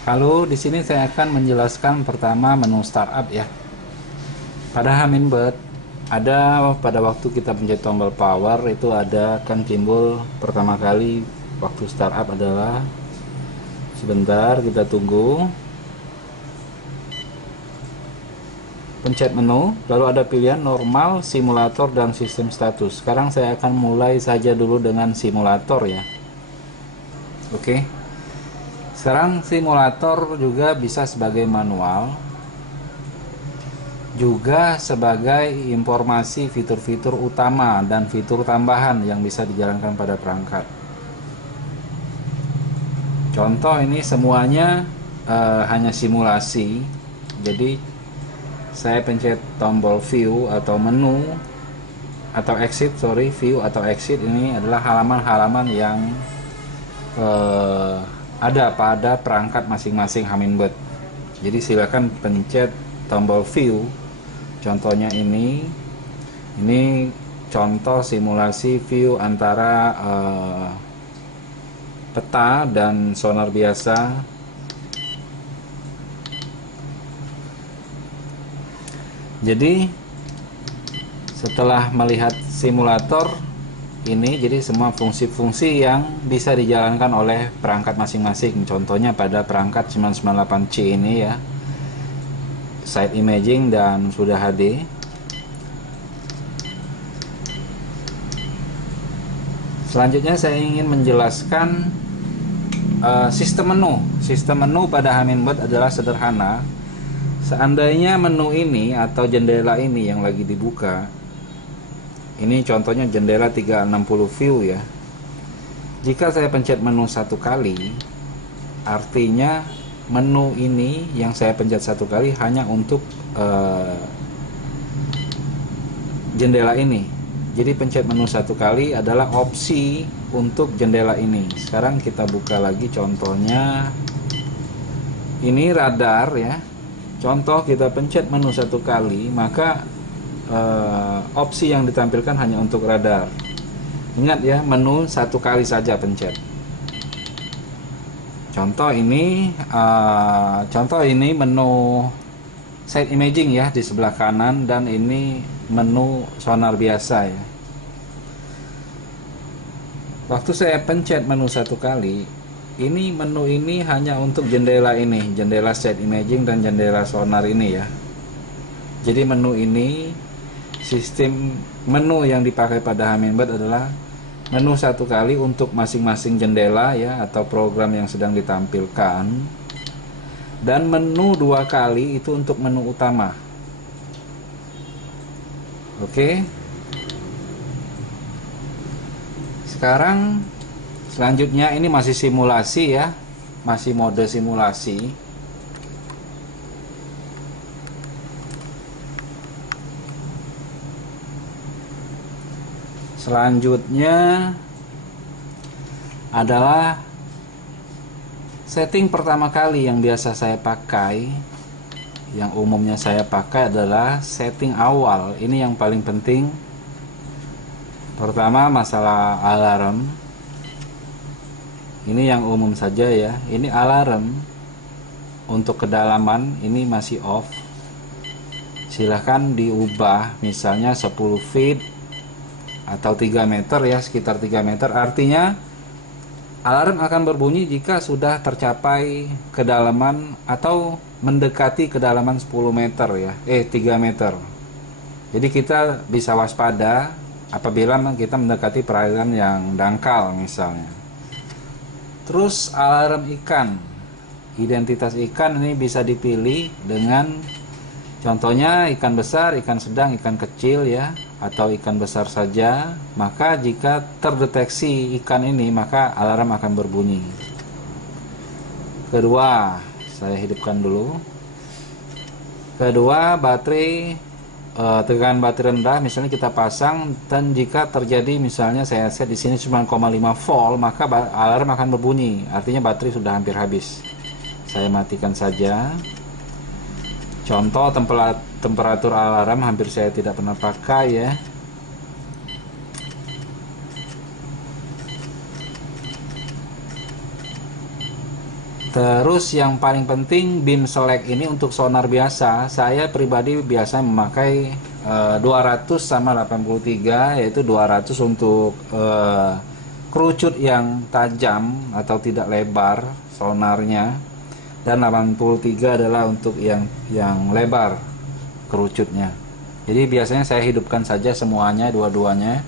Halo, di sini saya akan menjelaskan pertama menu startup ya. Pada Hummingbird ada pada waktu kita pencet tombol power itu ada kan timbul pertama kali waktu startup adalah sebentar kita tunggu. Pencet menu, lalu ada pilihan normal, simulator dan sistem status. Sekarang saya akan mulai saja dulu dengan simulator ya. Oke. Sekarang simulator juga bisa sebagai manual, juga sebagai informasi fitur-fitur utama dan fitur tambahan yang bisa dijalankan pada perangkat. Contoh ini semuanya hanya simulasi. Jadi saya pencet tombol view atau menu atau exit, view atau exit ini adalah halaman-halaman yang ada pada perangkat masing-masing Hummingbird. Jadi silakan pencet tombol view. Contohnya ini contoh simulasi view antara peta dan sonar biasa. Jadi setelah melihat simulator ini, jadi semua fungsi-fungsi yang bisa dijalankan oleh perangkat masing-masing. Contohnya pada perangkat 998C ini ya, side imaging dan sudah HD. Selanjutnya saya ingin menjelaskan sistem menu. Sistem menu pada Hummingbird adalah sederhana. Seandainya menu ini atau jendela ini yang lagi dibuka, ini contohnya jendela 360 view ya. Jika saya pencet menu satu kali, artinya menu ini yang saya pencet satu kali hanya untuk jendela ini. Jadi pencet menu satu kali adalah opsi untuk jendela ini. Sekarang kita buka lagi contohnya. Ini radar ya. Contoh kita pencet menu satu kali, maka opsi yang ditampilkan hanya untuk radar. Ingat ya, menu satu kali saja pencet. Contoh ini menu side imaging ya di sebelah kanan, dan ini menu sonar biasa ya. Waktu saya pencet menu satu kali, ini menu ini hanya untuk jendela ini, jendela side imaging dan jendela sonar ini ya. Jadi menu ini, sistem menu yang dipakai pada Hummingbird adalah menu satu kali untuk masing-masing jendela ya, atau program yang sedang ditampilkan, dan menu dua kali itu untuk menu utama. Oke. Sekarang selanjutnya ini masih simulasi ya, masih mode simulasi. Selanjutnya adalah setting pertama kali yang biasa saya pakai, yang umumnya saya pakai adalah setting awal. Ini yang paling penting. Pertama masalah alarm. Ini yang umum saja ya. Ini alarm untuk kedalaman ini masih off. Silahkan diubah misalnya 10 feet atau 3 meter ya, sekitar 3 meter. Artinya alarm akan berbunyi jika sudah tercapai kedalaman atau mendekati kedalaman 10 meter ya, 3 meter. Jadi kita bisa waspada apabila kita mendekati perairan yang dangkal misalnya. Terus alarm ikan, identitas ikan ini bisa dipilih dengan contohnya ikan besar, ikan sedang, ikan kecil ya, atau ikan besar saja. Maka jika terdeteksi ikan ini, maka alarm akan berbunyi. Kedua, saya hidupkan dulu. Kedua, baterai, tegangan baterai rendah misalnya kita pasang, dan jika terjadi misalnya saya set di sini 9,5 volt, maka alarm akan berbunyi, artinya baterai sudah hampir habis. Saya matikan saja. Contoh temperatur alarm hampir saya tidak pernah pakai ya. Terus yang paling penting beam select ini untuk sonar biasa, saya pribadi biasa memakai 200 sama 83, yaitu 200 untuk kerucut yang tajam atau tidak lebar sonarnya, dan 83 adalah untuk yang lebar kerucutnya. Jadi biasanya saya hidupkan saja semuanya, dua-duanya.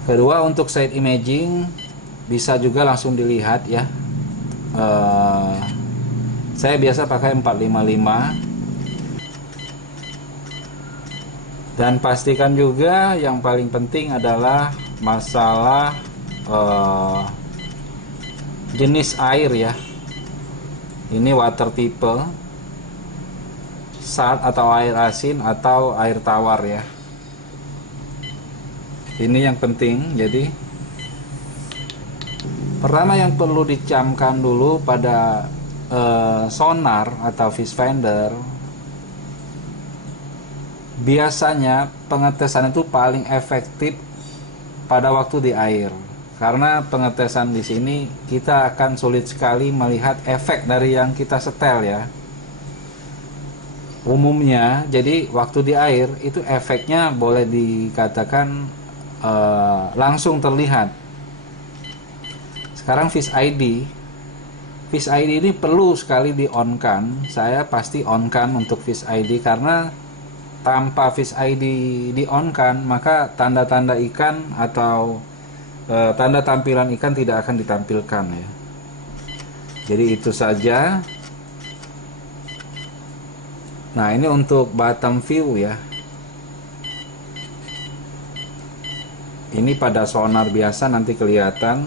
Kedua, untuk side imaging bisa juga langsung dilihat ya. Saya biasa pakai 455. Dan pastikan juga yang paling penting adalah masalah jenis air ya. Ini water type, salt atau air asin atau air tawar ya. Ini yang penting. Jadi pertama yang perlu dicamkan dulu pada sonar atau fish finder, biasanya pengetesan itu paling efektif pada waktu di air, karena pengetesan di sini kita akan sulit sekali melihat efek dari yang kita setel ya. Umumnya jadi waktu di air itu efeknya boleh dikatakan langsung terlihat. Sekarang Fish ID ini perlu sekali di on kan. Saya pasti on kan untuk Fish ID, karena tanpa Fish ID di on kan, maka tanda-tanda ikan atau tanda tampilan ikan tidak akan ditampilkan ya. Jadi itu saja. Nah, ini untuk bottom view ya. Ini pada sonar biasa nanti kelihatan.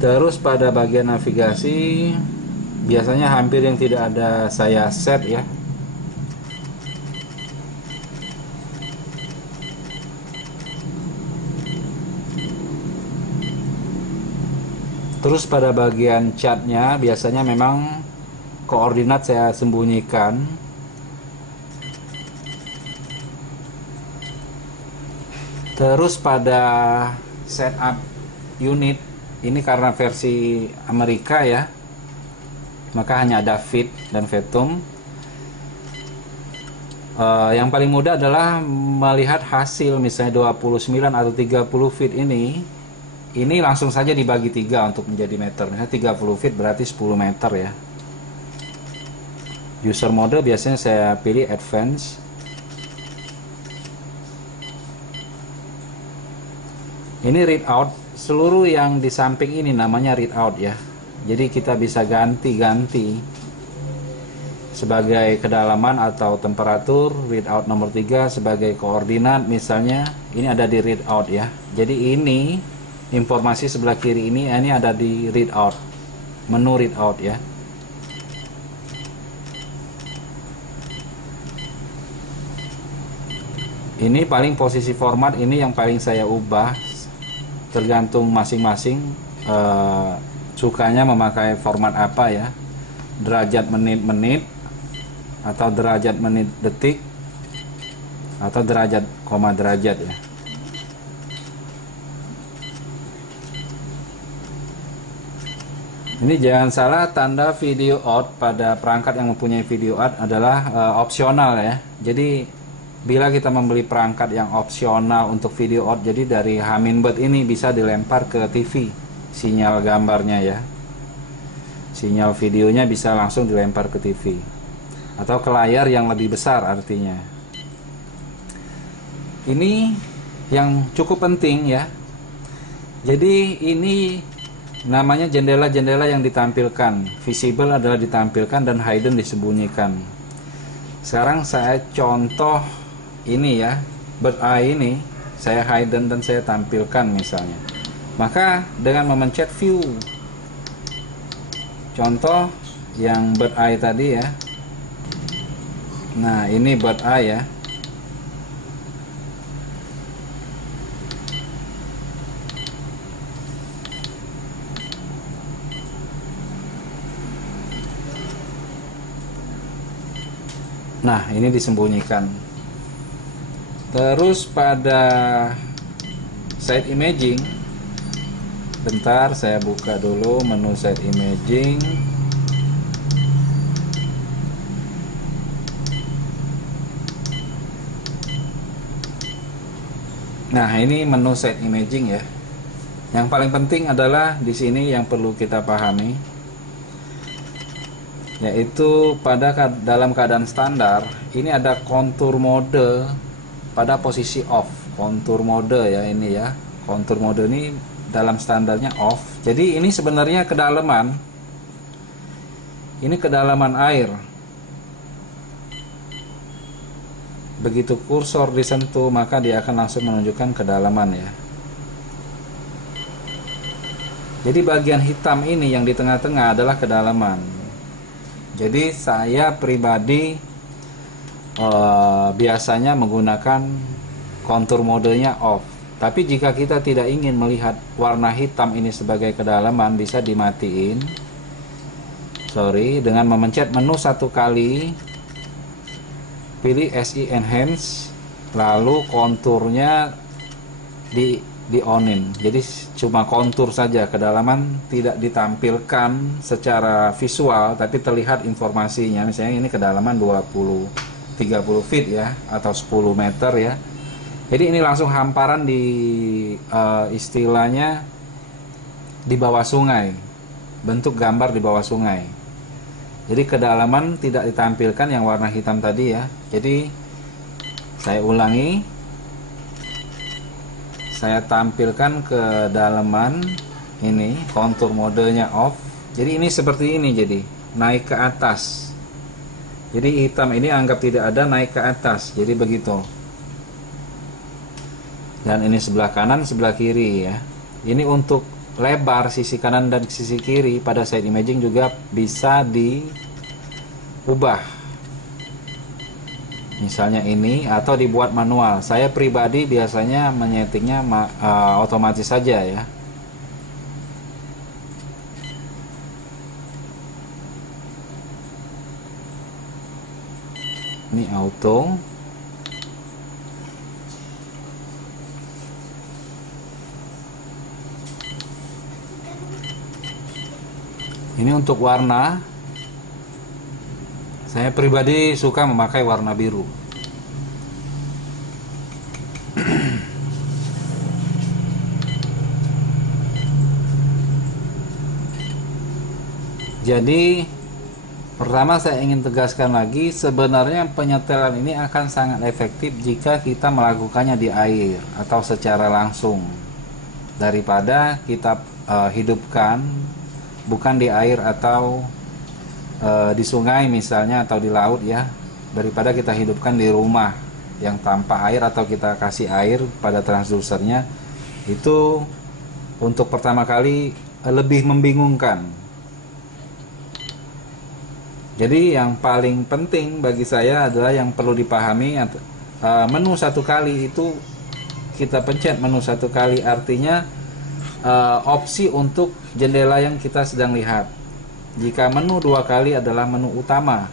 Terus pada bagian navigasi biasanya hampir yang tidak ada saya set ya. Terus pada bagian chartnya biasanya memang koordinat saya sembunyikan. Terus pada setup unit ini karena versi Amerika ya, maka hanya ada feed dan vetum. Yang paling mudah adalah melihat hasil misalnya 29 atau 30 feet ini langsung saja dibagi 3 untuk menjadi meter. Misalnya 30 feet berarti 10 meter ya. User mode biasanya saya pilih advance. Ini readout, seluruh yang di samping ini namanya readout ya. Jadi kita bisa ganti-ganti sebagai kedalaman atau temperatur. Readout nomor 3 sebagai koordinat misalnya, ini ada di readout ya. Jadi ini informasi sebelah kiri ini ada di readout, menu readout ya. Ini paling posisi format ini yang paling saya ubah, tergantung masing-masing sukanya memakai format apa ya. Derajat menit-menit atau derajat menit detik atau derajat koma derajat ya. Ini jangan salah, tanda video out pada perangkat yang mempunyai video out adalah opsional ya. Jadi bila kita membeli perangkat yang opsional untuk video out, jadi dari Humminbird ini bisa dilempar ke TV sinyal gambarnya ya. Sinyal videonya bisa langsung dilempar ke TV atau ke layar yang lebih besar artinya. Ini yang cukup penting ya. Jadi ini namanya jendela-jendela yang ditampilkan. Visible adalah ditampilkan dan hidden disembunyikan. Sekarang saya contoh ini ya, bird eye ini saya hidden dan saya tampilkan misalnya. Maka dengan memencet view, contoh yang bird eye tadi ya, Nah, ini buat A ya. Nah, ini disembunyikan. Terus pada site imaging, bentar saya buka dulu menu site imaging. Nah, ini menu site imaging ya. Yang paling penting adalah di sini yang perlu kita pahami, yaitu dalam keadaan standar ini ada kontur mode pada posisi off. Kontur mode ya, ini ya, kontur mode ini dalam standarnya off. Jadi ini sebenarnya kedalaman, ini kedalaman air. Begitu kursor disentuh maka dia akan langsung menunjukkan kedalaman ya. Jadi bagian hitam ini yang di tengah-tengah adalah kedalaman. Jadi saya pribadi biasanya menggunakan kontur modenya off. Tapi jika kita tidak ingin melihat warna hitam ini sebagai kedalaman, bisa dimatiin. Dengan memencet menu satu kali, pilih SI Enhance, lalu konturnya di onin. Jadi cuma kontur saja, kedalaman tidak ditampilkan secara visual, tapi terlihat informasinya. Misalnya ini kedalaman 20-30 feet ya, atau 10 meter ya. Jadi ini langsung hamparan di istilahnya di bawah sungai, bentuk gambar di bawah sungai. Jadi kedalaman tidak ditampilkan yang warna hitam tadi ya. Jadi saya ulangi, saya tampilkan kedalaman ini, kontur modenya off. Jadi ini seperti ini, jadi naik ke atas. Jadi hitam ini anggap tidak ada, naik ke atas. Jadi begitu. Dan ini sebelah kanan, sebelah kiri ya. Ini untuk lebar sisi kanan dan sisi kiri pada side imaging juga bisa diubah. Misalnya ini, atau dibuat manual. Saya pribadi biasanya menyetingnya otomatis saja ya. Ini auto. Ini untuk warna, saya pribadi suka memakai warna biru. Jadi pertama saya ingin tegaskan lagi, sebenarnya penyetelan ini akan sangat efektif jika kita melakukannya di air atau secara langsung, daripada kita hidupkan bukan di air atau di sungai misalnya, atau di laut ya, daripada kita hidupkan di rumah yang tanpa air atau kita kasih air pada transducernya. Itu untuk pertama kali lebih membingungkan. Jadi yang paling penting bagi saya adalah yang perlu dipahami, menu satu kali itu kita pencet menu satu kali, artinya opsi untuk jendela yang kita sedang lihat. Jika menu dua kali adalah menu utama.